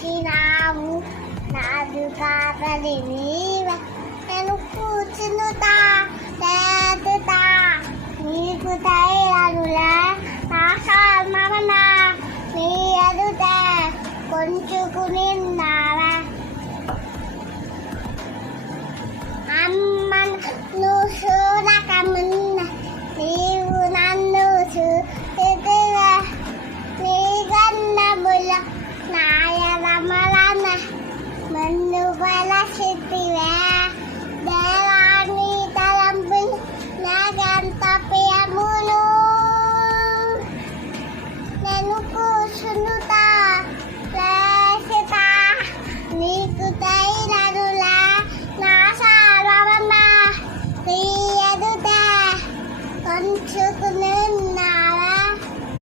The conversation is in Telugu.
వచ్చినావు నాదు కాకలి నీవే నేను కూర్చునుతా చేతుతా నీకు తైరనులే నా మమన నీ ఎదుటే కొంచుకు నిన్నావే అమ్మను చూడకమున్న నీవు నన్ను చూసితివే నీ గన్నముల నాయ